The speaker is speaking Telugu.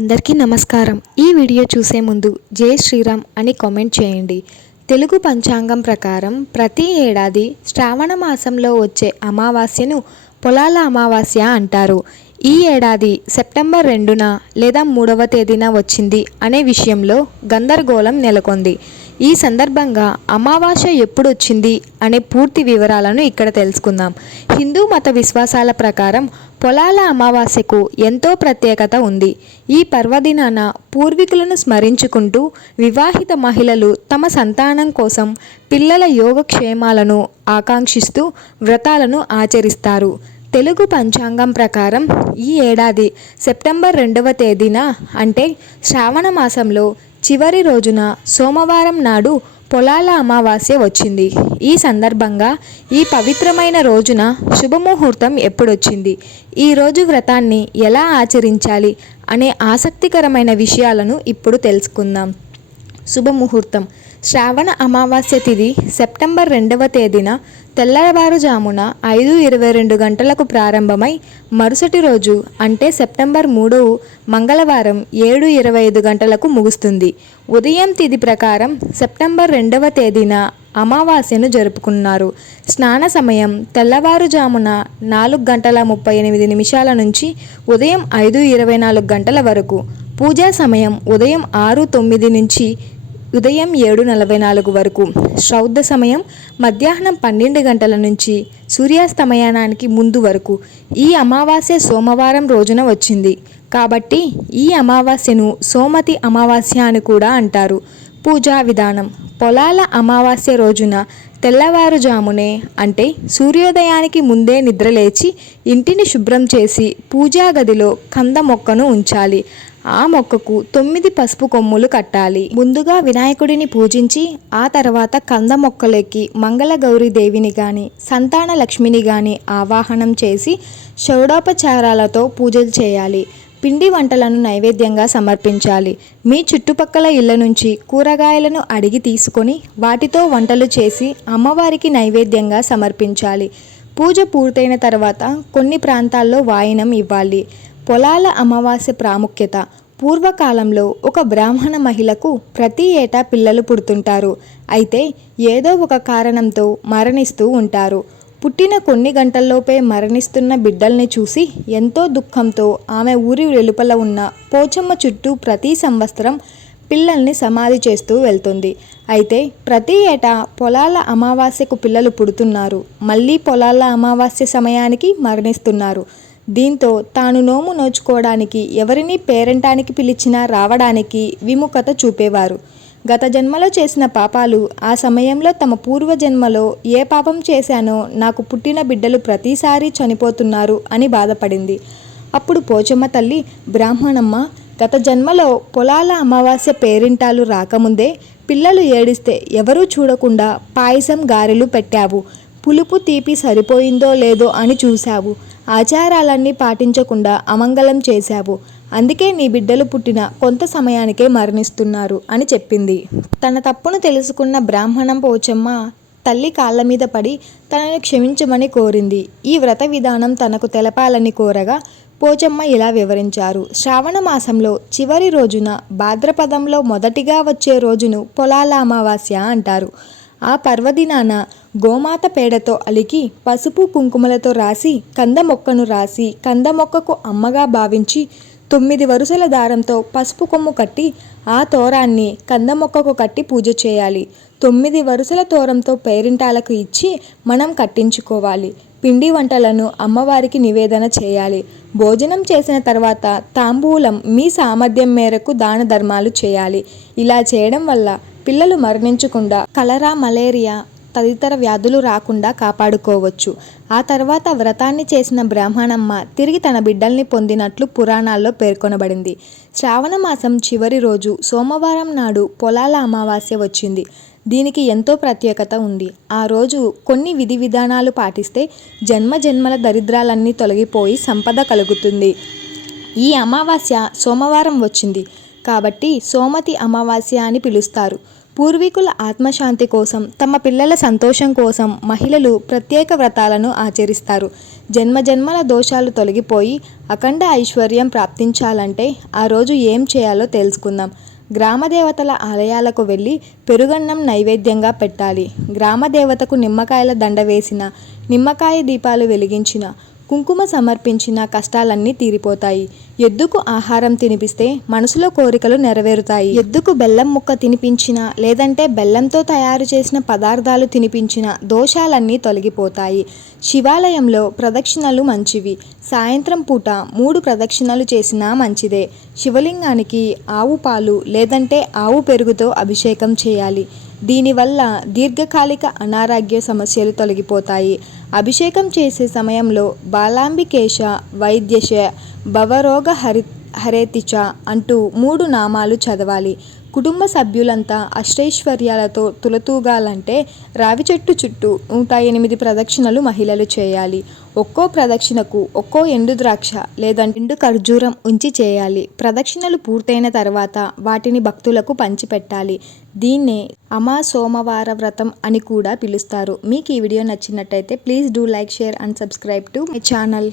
అందరికీ నమస్కారం. ఈ వీడియో చూసే ముందు జై శ్రీరామ్ అని కామెంట్ చేయండి. తెలుగు పంచాంగం ప్రకారం ప్రతి ఏడాది శ్రావణ మాసంలో వచ్చే అమావాస్యను పొలాల అమావాస్య అంటారు. ఈ ఏడాది సెప్టెంబర్ 2న లేదా 3వ తేదీన వచ్చింది అనే విషయంలో గందరగోళం నెలకొంది. ఈ సందర్భంగా అమావాస్య ఎప్పుడు వచ్చింది అనే పూర్తి వివరాలను ఇక్కడ తెలుసుకుందాం. హిందూ మత విశ్వాసాల ప్రకారం పొలాల అమావాస్యకు ఎంతో ప్రత్యేకత ఉంది. ఈ పర్వదినాన పూర్వీకులను స్మరించుకుంటూ వివాహిత మహిళలు తమ సంతానం కోసం పిల్లల యోగక్షేమాలను ఆకాంక్షిస్తూ వ్రతాలను ఆచరిస్తారు. తెలుగు పంచాంగం ప్రకారం ఈ ఏడాది సెప్టెంబర్ 2వ తేదీన అంటే శ్రావణ మాసంలో చివరి రోజున సోమవారం నాడు పొలాల అమావాస్య వచ్చింది. ఈ సందర్భంగా ఈ పవిత్రమైన రోజున శుభముహూర్తం ఎప్పుడొచ్చింది, ఈరోజు వ్రతాన్ని ఎలా ఆచరించాలి అనే ఆసక్తికరమైన విషయాలను ఇప్పుడు తెలుసుకుందాం. శుభముహూర్తం. శ్రావణ అమావాస్య తిథి సెప్టెంబర్ 2వ తేదీన తెల్లవారుజామున 5:22 గంటలకు ప్రారంభమై మరుసటి రోజు అంటే సెప్టెంబర్ 3 మంగళవారం 7:25 గంటలకు ముగుస్తుంది. ఉదయం తిథి ప్రకారం సెప్టెంబర్ 2వ తేదీన అమావాస్యను జరుపుకున్నారు. స్నాన సమయం తెల్లవారుజామున 4:38 నుంచి ఉదయం 5:24 గంటల వరకు. పూజా సమయం ఉదయం 6:09 నుంచి ఉదయం 7:44 వరకు. శ్రౌద్ధ సమయం మధ్యాహ్నం 12 గంటల నుంచి సూర్యాస్తమయానికి ముందు వరకు. ఈ అమావాస్య సోమవారం రోజున వచ్చింది కాబట్టి ఈ అమావాస్యను సోమతి అమావాస్య అని కూడా అంటారు. పూజా విధానం. పొలాల అమావాస్య రోజున తెల్లవారుజామునే అంటే సూర్యోదయానికి ముందే నిద్రలేచి ఇంటిని శుభ్రం చేసి పూజా గదిలో కంద మొక్కను ఉంచాలి. ఆ మొక్కకు 9 పసుపు కొమ్ములు కట్టాలి. ముందుగా వినాయకుడిని పూజించి ఆ తర్వాత కంద మొక్కలకి మంగళగౌరి దేవిని కానీ సంతాన లక్ష్మిని కానీ ఆవాహనం చేసి షోడోపచారాలతో పూజలు చేయాలి. పిండి వంటలను నైవేద్యంగా సమర్పించాలి. మీ చుట్టుపక్కల ఇళ్ల నుంచి కూరగాయలను అడిగి తీసుకొని వాటితో వంటలు చేసి అమ్మవారికి నైవేద్యంగా సమర్పించాలి. పూజ పూర్తయిన తర్వాత కొన్ని ప్రాంతాల్లో వాయినం ఇవ్వాలి. పొలాల అమావాస్య ప్రాముఖ్యత. పూర్వకాలంలో ఒక బ్రాహ్మణ మహిళకు ప్రతి ఏటా పిల్లలు పుడుతుంటారు. అయితే ఏదో ఒక కారణంతో మరణిస్తూ ఉంటారు. పుట్టిన కొన్ని గంటల్లోపే మరణిస్తున్న బిడ్డల్ని చూసి ఎంతో దుఃఖంతో ఆమె ఊరి వెలుపల ఉన్న పోచమ్మ చుట్టూ ప్రతి సంవత్సరం పిల్లల్ని సమాధి చేస్తూ వెళ్తుంది. అయితే ప్రతి ఏటా పొలాల అమావాస్యకు పిల్లలు పుడుతున్నారు, మళ్ళీ పొలాల అమావాస్య సమయానికి మరణిస్తున్నారు. దీంతో తాను నోము నోచుకోవడానికి ఎవరిని పేరంటానికి పిలిచినా రావడానికి విముఖత చూపేవారు. గత జన్మలో చేసిన పాపాలు ఆ సమయంలో తమ పూర్వజన్మలో ఏ పాపం చేశానో నాకు పుట్టిన బిడ్డలు ప్రతిసారి చనిపోతున్నారు అని బాధపడింది. అప్పుడు పోచమ్మ తల్లి, బ్రాహ్మణమ్మ, గత జన్మలో పొలాల అమావాస్య పేరింటాలు రాకముందే పిల్లలు ఏడిస్తే ఎవరూ చూడకుండా పాయసం గారెలు పెట్టావు. పులుపు తీపి సరిపోయిందో లేదో అని చూశావు. ఆచారాలన్నీ పాటించకుండా అమంగళం చేశావు. అందుకే నీ బిడ్డలు పుట్టిన కొంత సమయానికే మరణిస్తున్నారు అని చెప్పింది. తన తప్పును తెలుసుకున్న బ్రాహ్మణం పోచమ్మ తల్లి కాళ్ళ మీద పడి తనను క్షమించమని కోరింది. ఈ వ్రత విధానం తనకు తెలపాలని కోరగా పోచమ్మ ఇలా వివరించారు. శ్రావణ మాసంలో చివరి రోజున భాద్రపదంలో మొదటిగా వచ్చే రోజును పొలాల అమావాస్య అంటారు. ఆ పర్వదినాన గోమాత పేడతో అలికి పసుపు కుంకుమలతో రాసి కంద మొక్కను రాసి కంద మొక్కకు అమ్మగా భావించి 9 వరుసల దారంతో పసుపు కొమ్ము కట్టి ఆ తోరాన్ని కంద మొక్కకు కట్టి పూజ చేయాలి. 9 వరుసల తోరంతో పేరింటాలకు ఇచ్చి మనం కట్టించుకోవాలి. పిండి వంటలను అమ్మవారికి నివేదన చేయాలి. భోజనం చేసిన తర్వాత తాంబూలం మీ సామర్థ్యం మేరకు దాన ధర్మాలు చేయాలి. ఇలా చేయడం వల్ల పిల్లలు మరణించకుండా కలరా, మలేరియా తదితర వ్యాధులు రాకుండా కాపాడుకోవచ్చు. ఆ తర్వాత వ్రతాన్ని చేసిన బ్రాహ్మణమ్మ తిరిగి తన బిడ్డల్ని పొందినట్లు పురాణాల్లో పేర్కొనబడింది. శ్రావణ మాసం చివరి రోజు సోమవారం నాడు పొలాల అమావాస్య వచ్చింది. దీనికి ఎంతో ప్రత్యేకత ఉంది. ఆ రోజు కొన్ని విధి విధానాలు పాటిస్తే జన్మ జన్మల దరిద్రాలన్నీ తొలగిపోయి సంపద కలుగుతుంది. ఈ అమావాస్య సోమవారం వచ్చింది కాబట్టి సోమతి అమావాస్య అని పిలుస్తారు. పూర్వీకుల ఆత్మశాంతి కోసం, తమ పిల్లల సంతోషం కోసం మహిళలు ప్రత్యేక వ్రతాలను ఆచరిస్తారు. జన్మజన్మల దోషాలు తొలగిపోయి అఖండ ఐశ్వర్యం ప్రాప్తించాలంటే ఆ రోజు ఏం చేయాలో తెలుసుకుందాం. గ్రామదేవతల ఆలయాలకు వెళ్ళి పెరుగన్నం నైవేద్యంగా పెట్టాలి. గ్రామదేవతకు నిమ్మకాయల దండ వేసిన, నిమ్మకాయ దీపాలు వెలిగించిన, కుంకుమ సమర్పించిన కష్టాలన్నీ తీరిపోతాయి. ఎద్దుకు ఆహారం తినిపిస్తే మనసులో కోరికలు నెరవేరుతాయి. ఎద్దుకు బెల్లం ముక్క తినిపించిన, లేదంటే బెల్లంతో తయారు చేసిన పదార్థాలు తినిపించిన దోషాలన్నీ తొలగిపోతాయి. శివాలయంలో ప్రదక్షిణలు మంచివి. సాయంత్రం పూట 3 ప్రదక్షిణలు చేసినా మంచిదే. శివలింగానికి ఆవు పాలు లేదంటే ఆవు పెరుగుతో అభిషేకం చేయాలి. దీనివల్ల దీర్ఘకాలిక అనారోగ్య సమస్యలు తొలగిపోతాయి. అభిషేకం చేసే సమయంలో బాలాంబికేశ వైద్యశ భవరోగ హరేతిచ అంటూ 3 నామాలు చదవాలి. కుటుంబ సభ్యులంతా అష్టైశ్వర్యాలతో తులతూగాలంటే రావి చెట్టు చుట్టూ 108 ప్రదక్షిణలు మహిళలు చేయాలి. ఒక్కో ప్రదక్షిణకు ఒక్కో ఎండు ద్రాక్ష లేదంటే ఎండు ఖర్జూరం ఉంచి చేయాలి. ప్రదక్షిణలు పూర్తయిన తర్వాత వాటిని భక్తులకు పంచిపెట్టాలి. దీన్నే అమాసోమవార వ్రతం అని కూడా పిలుస్తారు. మీకు ఈ వీడియో నచ్చినట్టయితే please do like, share and subscribe to my channel.